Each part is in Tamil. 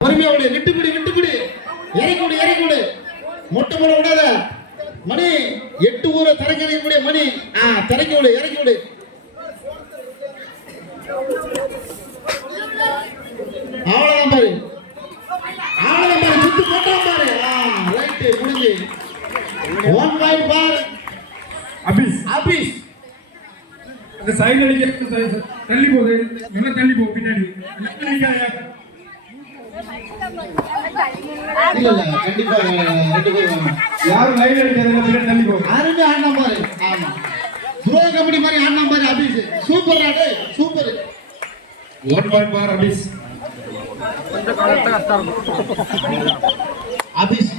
பொறுமையா விடு விட்டு பிடி விட்டு பிடி இறக்கி விடு இறக்கி விடு மொட்டை போட விடாத. மணி எட்டு ஊரை திறக்க வைக்கக்கூடிய மணி. ஆ திறக்கி விடு இறக்கி விடு. அவ்வளவுதான் பாரு. அவ்வளவுதான் பாரு சுத்து போட்டான் பாரு. ஆ ரைட்டு முடிஞ்சு. ஒன் பாயிண்ட் பார் அபிஸ். ஆபீஸ் அந்த சைடு அடிக்க தள்ளி போகுது நல்லா தள்ளி போ பின்னாடி? கண்டிப்பா ரெண்டு பேரும் யாரும் அடிக்காதீங்க பின்னாடி தள்ளி போ. அருமை ஆடின பாரு ஆமா. ப்ரோ கபடி மாதிரி ஆடின பாரு அபீஸ் சூப்பர் ஆடு சூப்பர் ஒன் பாயிண்ட் பார் அபிஸ் அபீஸ்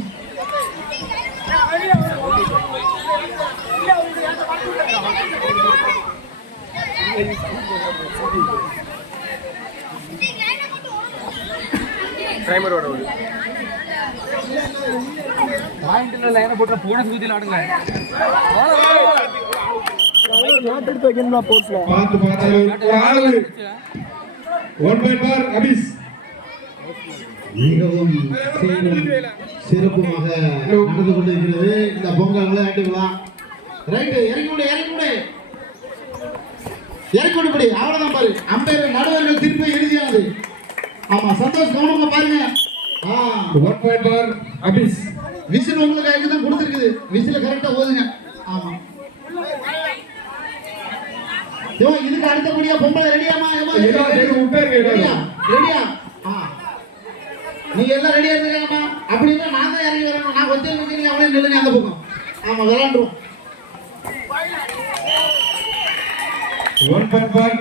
பார்த்து பார்த்து ஒன் பாயிண்ட் பார் அபிஸ் மிகவும் சிறப்புமாக நடந்து கொண்டிருக்கிறது இந்த பொங்கல் விளையாட்டு விழா ரைட்டு இறக்கி விடு இறக்கி விடு இறக்கி விடுபடி அவ்வளவுதான் பாரு அம்பையர் நடுவர்கள் தீர்ப்பு இறுதியானது ஆமா சந்தோஷ் கவனமா பாருங்க. ஒன் பாயிண்ட் பார் அபிஸ் விசில் உங்களுக்கு அங்கே தான் கொடுத்துருக்குது. விசில கரெக்டா ஓதுங்க. ஆமா. ஏமா இதுக்கு அடுத்தபடியா பொம்பளை ரெடியாமா ஏமா? ரெடியா. ரெடியா ஆ? நீங்க எல்லாம் ரெடியா இருந்தீங்கம்மா அப்படின்னா நான் தான் இறங்கி வரணும். நான் கொஞ்சம் நீங்க நில்லுங்க அந்த பக்கம். ஆமா விளாண்டுருவோம் ஒன் பாயிண்ட் பார்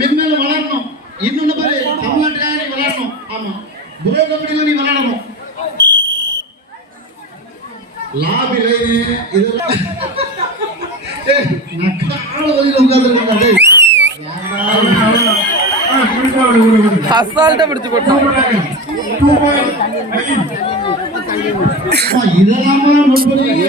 நீ மென்மேலும் வளரணும் இன்னொன்னு பாரு தமிழ்நாட்டுக்காக நீ விளையாடணும் ஆமா புரோ கபடியில நீ விளையாடணும் லாபி லைனு இதெல்லாம் கால வழியில? அசால்ட்டா பிடிச்சு போட்டோம் இதெல்லாமா நோட் பண்ணுவீங்க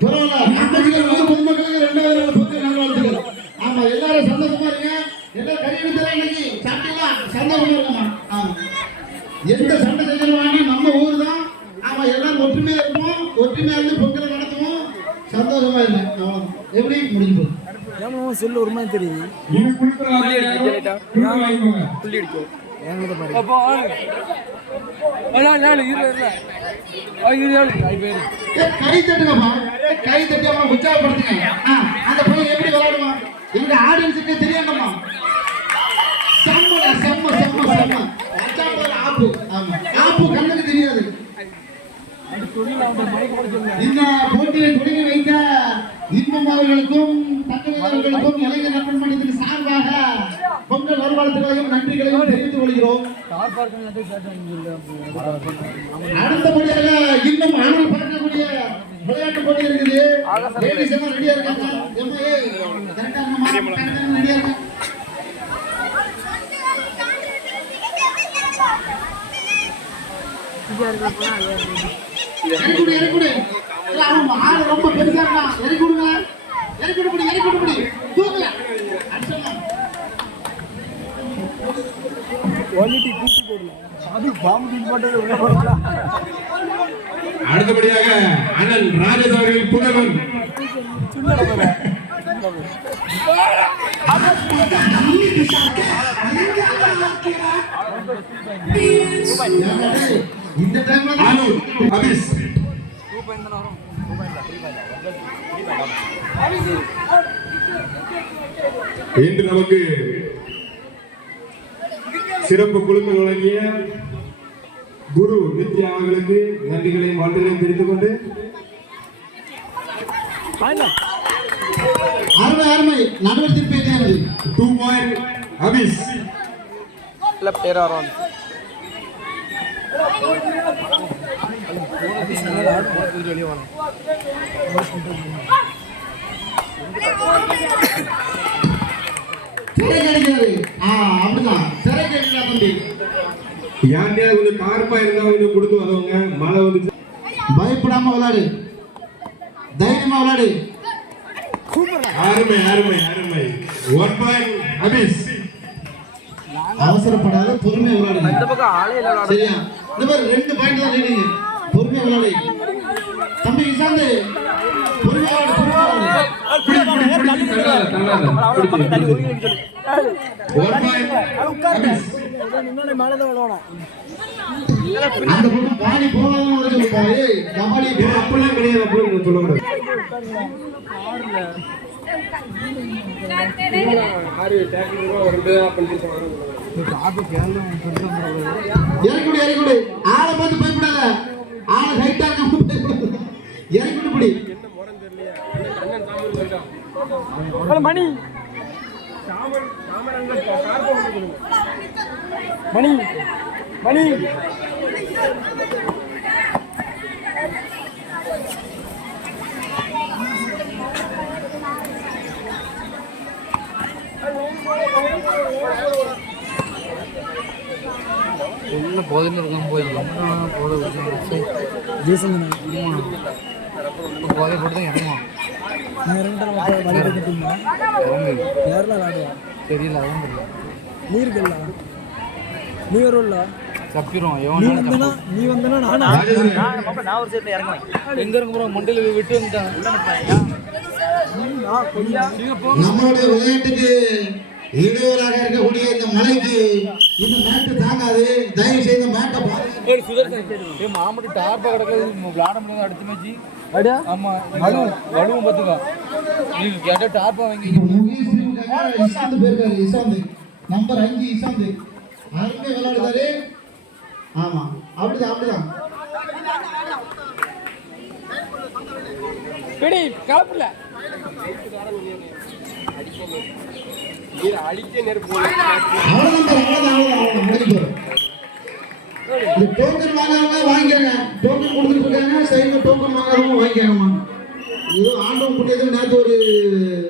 பரவாயில்ல அம்பேத்கர் வந்து பொதுமக்களுக்கு ரெண்டாயிரம் பத்து நல்வாழ்த்துக்கள் ஆமா எல்லாரும் சந்தோஷமா இருங்க எல்லாரும் கையெழுத்துல இன்னைக்கு சாப்பிட்டீங்களா சந்தோஷமா இருக்கமா ஆமா எந்த சண்டை செஞ்சிருவாங்க நம்ம ஊர் தான் ஆமா எல்லாரும் ஒற்றுமையா இருப்போம் ஒற்றுமையா இருந்து பொங்கலை நடத்துவோம் சந்தோஷமா இருங்க அவ்வளவுதான் எப்படி முடிஞ்சு போகுது ஏமா மாதிரி தெரியுது. புள்ளி அடிக்கும் என்கிட்ட பாரு. அப்போ அண்ணா நாலு இரு இல்ல இரு. ஏழு ஐ பேரு. ஏய், கை தட்டுங்கப்பா. கை தட்டி அவனை உற்சாகப்படுத்துங்க. ஆ, அந்த பையன் எப்படி விளையாடுவான் எங்க ஆடியன்ஸுக்கு தெரியணுமா செம்மடா செம்ம செம்ம செம்ம. அச்சா போல ஆப்பு. ஆமா. ஆப்பு கண்ணுக்கு தெரியாது. இந்த போட்டியை தொடங்கி வைத்த இன்பம் அவர்களுக்கும் தங்கவேல் அவர்களுக்கும் இளைஞர் நண்பன் மன்றத்தின் சார்பாக பொங்கல் நல்வாழ்த்துக்களையும் நன்றிகளையும் தெரிவித்துக் கொள்கிறோம். அடுத்தபடியாக இன்னும் ஆணல் பார்க்கக்கூடிய விளையாட்டு போட்டி இருக்குது. லேடிஸ் எல்லாம் ரெடியா இருக்காங்க ரெடியா இறக்கி விடு இல்ல, அவன் ஆளு ரொம்ப பெருசா இருக்கான் இறக்கி விடுங்க இறக்கி விடுபடி இறக்கி விடுபடி தூக்கல அடிச்சிடலாம் குவாலிட்டி கூட்டு போடல அது பாம்பு தூக்கி போட்டது உள்ள போடலாம் அடுத்தபடியாக அண்ணன் ராஜேஷ் அவர்கள் புனர்வன் இந்த டைம்ல இன்று நமக்கு சிறப்பு குழுக்கள் வழங்கிய குரு நித்யா அவர்களுக்கு நன்றிகளையும் வாழ்த்துகளையும் தெரிவித்துக் கொண்டு அருமை அருமை. நடுவர் திருப்பி தேவை டூ பாயிண்ட் அபிஸ் இல்ல பேர் வரோம் வெளியே வரணும் சிறை கிடைக்காது ஆ அப்படிதான். சிறை யார்கிட்டயா கொஞ்சம் கார்பா இருந்தா கொஞ்சம் கொடுத்து வரவங்க மழை வந்து பயப்படாம விளையாடு தைரியமா விளையாடு சூப்பர் அருமை அருமை அருமை. ஒன் பாயிண்ட் அபிஸ் அவசரப்படாத விளையாடுங்க ஆளே இல்ல சரியா? இந்த மாதிரி ரெண்டு பாயிண்ட் தான் லீடிங் பொறுமையா விளையாடு தம்பி இசாந்து. பொறுமையா விளையாடு பொறுமையா விளையாடு ஆளை பார்த்து பயப்படாத. ஆளை ஹைட்டா பிடி மணி. மணி மணி. உள்ள போதுன்னு இருக்கும் போய் போதை போதை போட்டு தான் தெரியல அதுவும் தெரியல. நீருக்கல்ல நீ வரும்ல தப்பிடும் நீ வந்தனா நீ வந்தனா நானா? எங்க இருக்க போறோம் மண்டையில விட்டு வந்துட்டான். நம்மளுடைய விளையாட்டுக்கு இடையூறாக இருக்கக்கூடிய இந்த மலைக்கு இந்த மேட்டு தாங்காது தயவு செய்து இந்த மேட்டை பாருங்க ஏய் சுதர்சன் ஏய் மாமட்டு டார்ப்பா கிடக்குது விளாட முடியாது அடுத்த மேட்ச் அடியா? ஆமா வலுவும் வலுவும் பார்த்துக்கோ. நீங்க கேட்ட டார்ப்பா வாங்கி. இசாந்து போயிருக்காரு இசாந்து. நம்பர் அஞ்சு இசாந்து அருமையா விளையாடுறாரு ஆமா அப்படிதான் அப்படிதான். பிடி கலப்புல. அவ்வளவுதான் பாரு, அவ்வளவுதான் அவ்வளவுதான் அவ்வளவுதான் முடிஞ்சு இந்த டோக்கன் வாங்காம வாங்கிக்கோங்க. டோக்கன் கொடுத்துட்டு இருக்காங்க சைடுல டோக்கன் வாங்காதவங்க வாங்கிக்கோங்கம்மா. ஏதோ ஆண்டவன் புண்ணியத்தில் நேற்று ஒரு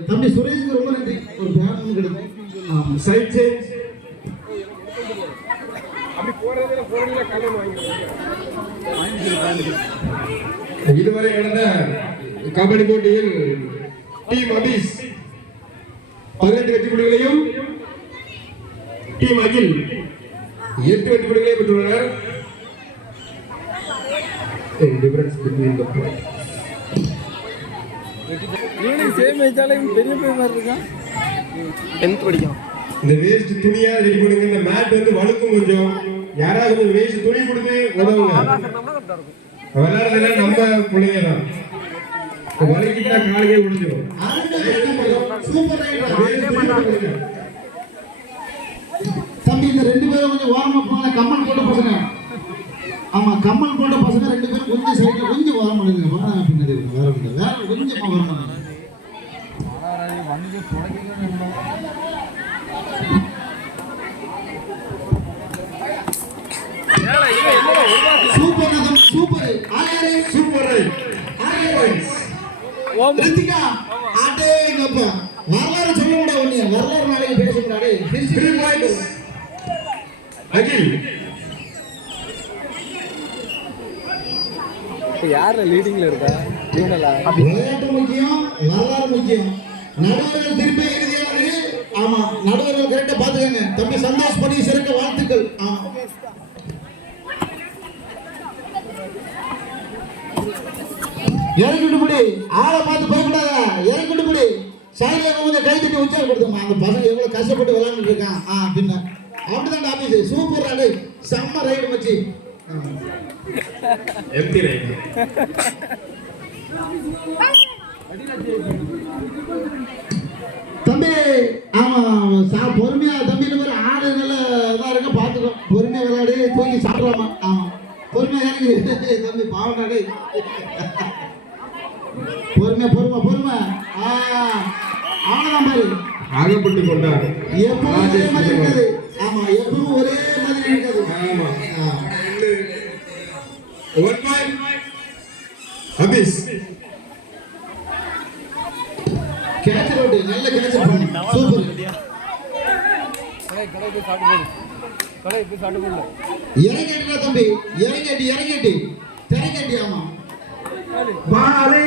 தம்பி சுரேஷுக்கு ரொம்ப நன்றி. ஒரு பேரன் கிடைக்கும். சைட் சேஞ்ச் இதுவரை நடந்த கபடி போட்டியில் டீம் அபிஸ் பதினெட்டு வெற்றி புள்ளிகளையும் டீம் அகில் எட்டு வெற்றி புள்ளிகளையும் பெற்றுள்ளனர். டிஃபரன்ஸ் பிட்வீன் த இவனுக்கு சேம் வச்சாலும் பெரிய பையன் மாதிரி இருக்கான். டென்த் படிக்கும் இந்த வேஸ்ட் துணியா ரெடி பண்ணுங்க. இந்த மேட் வந்து வழுக்கும் கொஞ்சம். யாராவது கொஞ்சம் வேஸ்ட் துணி கொடுத்து உதவுங்க. விளையாடுறதுல நம்ம பிள்ளைங்க தான். வலிக்கிட்டா காலையே சூப்பர் ரைடர். தம்பி இந்த ரெண்டு பேரும் கொஞ்சம் ஓரமா போங்க. கம்மல் போட்ட பசங்க. ஆமா கம்மல் போட்ட பசங்க ரெண்டு பேரும் கொஞ்சம் சைடுல கொஞ்சம் ஓரம் பண்ணுங்க பின்னாடி வேற இல்ல. வேற கொஞ்சமா ஓரம் பண்ணுங்க சூப்பர் சூப்பர் ஆயாரே சூப்பர் ஆயாரே ரித்திகா அடேங்கப்பா. வரலாறு சொல்ல முடியாது வரலாறு நாளைக்கு பேசக்கூடாது அகில். இப்போ லீடிங்கில் இருக்கா? விளையாட்டு முக்கியம் வரலாறு முக்கியம். நடுவர்கள் திருப்பி இறுதியானது ஆமா நடுவர்கள் கரெக்டா பாத்துக்கங்க தம்பி சந்தோஷ் பண்ணி சிறக்க வாழ்த்துக்கள். ஆமா. இறங்கிட்டு முடி ஆளை பார்த்து பயப்படாத. இறங்கிட்டு முடி சாயில கொஞ்சம் கை தட்டி உற்சாகப்படுத்துமா அந்த பசங்க எவ்வளவு கஷ்டப்பட்டு விளையாண்டுட்டு இருக்கான் ஆ பின்ன அப்படிதான் ஆபீஸ் சூப்பர் ராடு செம்ம ரைடு மச்சி. எம்டி ரைட் தம்பி ஆமா சா பொறுமையா தம்பி இந்த மாதிரி ஆடு நல்ல இதா இருக்க பாத்துக்கோ பொறுமையா விளையாடி தூக்கி சாப்பிடலாமா? ஆமா. பொறுமையா இறங்கி. தம்பி பாவனாடு பொறுமையா பொறுமை பொறுமை ஆ அவ்வளவுதான் பாரு. ஆகப்பட்டு கொண்டார் மாதிரி இருக்காது. ஆமா எப்பவும் ஒரே மாதிரி இருக்காது. ஆமா. ஒன் பாயிண்ட் அபிஸ் கேட்ச் ரோடு நல்ல கேட்ச் பண்ணு சூப்பர் கடை போய் சாப்பிட்டு போடு கடை போய் சாப்பிட்டு போடல இறங்கிட்டுடா தம்பி இறங்கிட்டு இறங்கிட்டு திறங்கிட்டு ஆமா. பாலே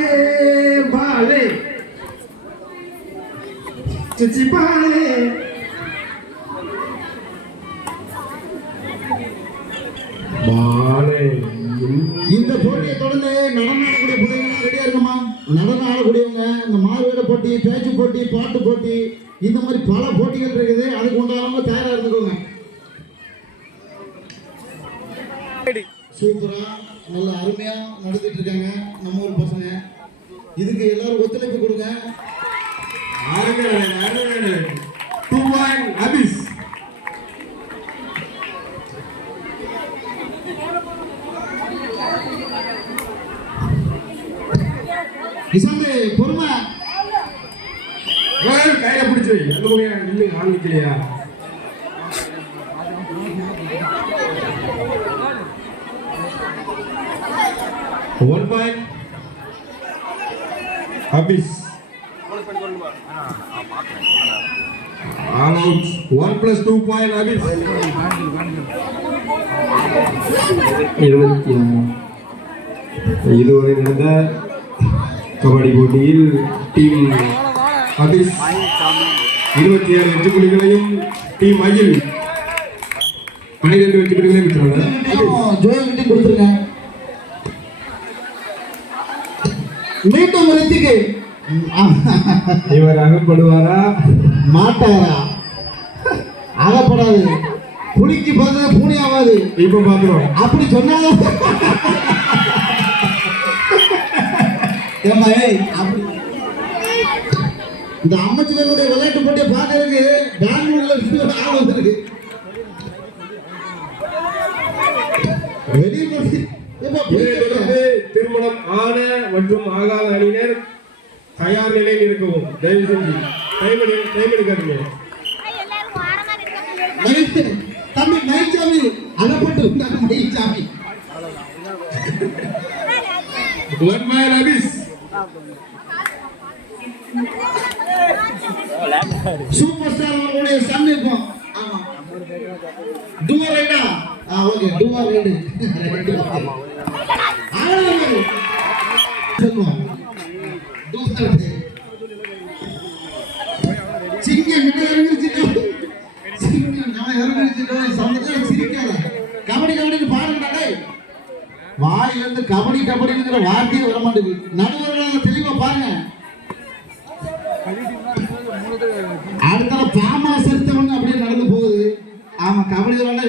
பாலே. சிச்சி பாலே பாலே. இந்த போட்டியை தொடர்ந்து நடனம் ஆடக்கூடிய பிள்ளைங்க ரெடியா இருக்குமா நடனம் ஆடக்கூடியவங்க இந்த மாறுவேட போட்டி பேச்சு போட்டி பாட்டு போட்டி இந்த மாதிரி பல போட்டிகள் இருக்குது. அதுக்கு உண்டானவங்க தயாரா இருந்துக்கோங்க. சூப்பரா நல்ல அருமையா நடத்திட்டு இருக்காங்க நம்ம ஊர் பசங்க. இதுக்கு எல்லாரும் ஒத்துழைப்பு கொடுங்க பாயிண்ட் அபிஸ் நிசாந்து பொறுமை. கையில பிடிச்சு வை. அந்த போய் நில்லு ஆள் நிக்கலையா ஒன் பாயிண்ட் அபிஸ் all out one plus two point அபிஸ் இருபத்தி இதுவரை நடந்த கபடி போட்டியில் டீம் அபிஸ் இருபத்தி ஏழு வெற்றி புள்ளிகளையும் டீம் அகில் பனிரெண்டு வெற்றி புள்ளிகளையும் பெற்றுள்ளனர். மீண்டும் ரித்திக்கு இவர் அகப்படுவாரா? மாட்டாரா? அகப்படாது. புலிக்கு பார்த்தா பூனி ஆகாது இப்ப பாக்குறோம். அப்படி சொன்னாலும் ஏம்மா, ஏய், அப்படி. இந்த அமைச்சர்களுடைய விளையாட்டு போட்டியை பார்க்கறதுக்கு பெங்களூர்ல ஆள் வந்திருக்கு. திருமணம் ஆன மற்றும் ஆகாத அணியினர் தயார் நிலையில் இருக்கவும். தயவு செஞ்சு டைம் டைம் எடுக்காதீங்க. தம்பி மயில்சாமி ஒன் அபிஸ் சூப்பர் ஸ்டார் அவர்களுடைய சன் இருக்கும் ஆமா டூவா ஆ ஓகே டூவா ரைடு ஆளு சொல்லுவோம் டூவா சிங்க நான் சந்தோஷம் சிரிக்காத. கபடி கபடின்னு பாருங்கடா டேய். கபடி கபடிங்கிற வார்த்தையே வர மாட்டேங்குது நடுவர்களா ஆமா